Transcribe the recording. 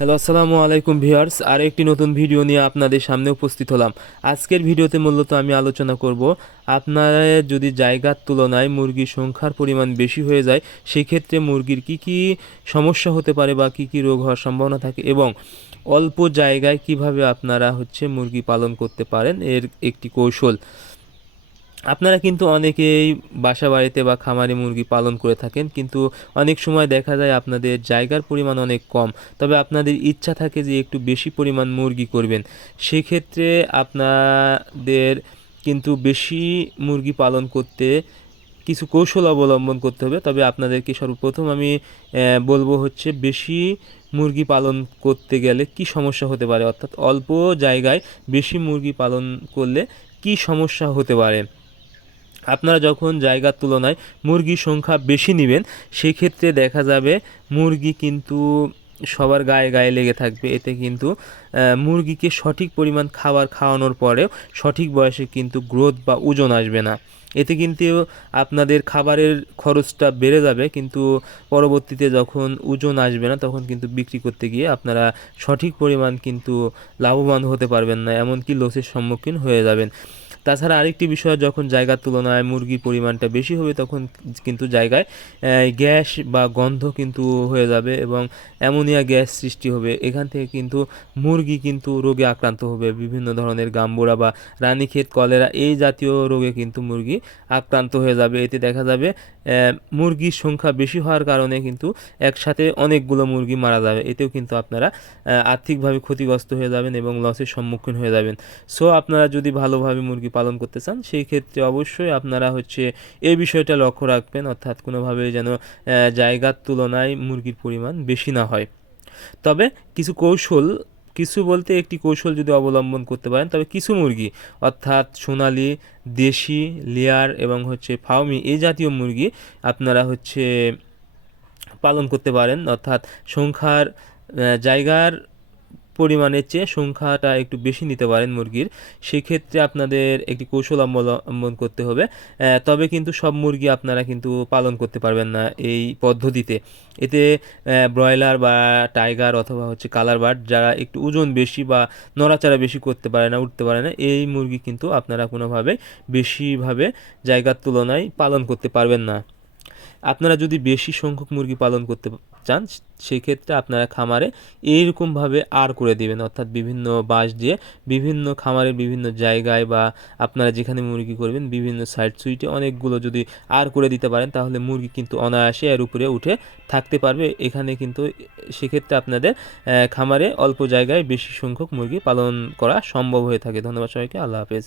Hello, আসসালামু আলাইকুম viewers. আর একটি নতুন ভিডিও নিয়ে আপনাদের সামনে উপস্থিত হলাম। আজকের ভিডিওতে মূলত আমি আলোচনা করব আপনারা যদি জায়গার তুলনায় মুরগির সংখ্যার পরিমাণ বেশি হয়ে যায়, সেক্ষেত্রে মুরগির কি কি সমস্যা হতে পারে বা কি কি রোগ হওয়ার সম্ভাবনা থাকে এবং অল্প জায়গায় কীভাবে আপনারা হচ্ছে মুরগি পালন করতে পারেন, এর একটি কৌশল। আপনারা কিন্তু অনেকেই বাসা বাড়িতে বা খামারে মুরগি পালন করে থাকেন, কিন্তু অনেক সময় দেখা যায় আপনাদের জায়গার পরিমাণ অনেক কম। তবে আপনাদের ইচ্ছা থাকে যে একটু বেশি পরিমাণ মুরগি করবেন। সেক্ষেত্রে আপনাদের কিন্তু বেশি মুরগি পালন করতে কিছু কৌশল অবলম্বন করতে হবে। তবে আপনাদেরকে সর্বপ্রথম আমি বলব হচ্ছে বেশি মুরগি পালন করতে গেলে কি সমস্যা হতে পারে? অর্থাৎ অল্প জায়গায় বেশি মুরগি পালন করলে কি সমস্যা হতে পারে? আপনারা যখন জায়গার তুলনায় মুরগির সংখ্যা বেশি নেবেন, সেক্ষেত্রে দেখা যাবে মুরগি কিন্তু সবার গায়ে গায়ে লেগে থাকবে। এতে কিন্তু মুরগিকে সঠিক পরিমাণ খাবার খাওয়ানোর পরেও সঠিক বয়সে কিন্তু গ্রোথ বা ওজন আসবে না। এতে কিন্তু আপনাদের খাবারের খরচটা বেড়ে যাবে, কিন্তু পরবর্তীতে যখন ওজন আসবে না, তখন কিন্তু বিক্রি করতে গিয়ে আপনারা সঠিক পরিমাণ কিন্তু লাভবান হতে পারবেন না, এমনকি লসের সম্মুখীন হয়ে যাবেন। তাছাড়া আরেকটি বিষয়, যখন জায়গার তুলনায় মুরগির পরিমাণটা বেশি হবে, তখন কিন্তু জায়গায় গ্যাস বা গন্ধ কিন্তু হয়ে যাবে এবং অ্যামোনিয়া গ্যাস সৃষ্টি হবে। এখান থেকে কিন্তু মুরগি কিন্তু রোগে আক্রান্ত হবে। বিভিন্ন ধরনের গাম্বোরা বা রানীক্ষেত কলেরা এই জাতীয় রোগে কিন্তু মুরগি আক্রান্ত হয়ে যাবে। এতে দেখা যাবে মুরগির সংখ্যা বেশি হওয়ার কারণে কিন্তু একসাথে অনেকগুলো মুরগি মারা যাবে। এতেও কিন্তু আপনারা আর্থিকভাবে ক্ষতিগ্রস্ত হয়ে যাবেন এবং লসের সম্মুখীন হয়ে যাবেন। সো আপনারা যদি ভালোভাবে মুরগি পালন করতে চান, সেই ক্ষেত্রে অবশ্যই আপনারা হচ্ছে এই বিষয়টা লক্ষ্য রাখবেন, অর্থাৎ কোনোভাবে যেন জায়গার তুলনায় মুরগির পরিমাণ বেশি না হয়। তবে কিছু কৌশল, কিছু বলতে একটি কৌশল যদি অবলম্বন করতে পারেন, তবে কিছু মুরগি, অর্থাৎ সোনালি, দেশি, লেয়ার এবং হচ্ছে ফাউমি এই জাতীয় মুরগি আপনারা হচ্ছে পালন করতে পারেন, অর্থাৎ সংখ্যার জায়গার পরিমাণের চেয়ে সংখ্যাটা একটু বেশি নিতে পারেন মুরগির, সেক্ষেত্রে আপনাদের একটি কৌশল অবলম্বন করতে হবে। তবে কিন্তু সব মুরগি আপনারা কিন্তু পালন করতে পারবেন না এই পদ্ধতিতে। এতে ব্রয়লার বা টাইগার অথবা হচ্ছে কালার বার্ড যারা একটু ওজন বেশি বা নড়াচড়া বেশি করতে পারে না, উঠতে পারে না, এই মুরগি কিন্তু আপনারা কোনোভাবে বেশিভাবে জায়গার তুলনায় পালন করতে পারবেন না। আপনারা যদি বেশি সংখ্যক মুরগি পালন করতে চান, সেক্ষেত্রে আপনারা খামারে এইরকমভাবে আর করে দিবেন। অর্থাৎ বিভিন্ন বাঁশ দিয়ে বিভিন্ন খামারের বিভিন্ন জায়গায় বা আপনারা যেখানে মুরগি করবেন, বিভিন্ন সাইড সুইটে অনেকগুলো যদি আর করে দিতে পারেন, তাহলে মুরগি কিন্তু অনায়াসে এর উপরে উঠে থাকতে পারবে। এখানে কিন্তু সেক্ষেত্রে আপনাদের খামারে অল্প জায়গায় বেশি সংখ্যক মুরগি পালন করা সম্ভব হয়ে থাকে। ধন্যবাদ সবাইকে। আল্লাহ হাফেজ।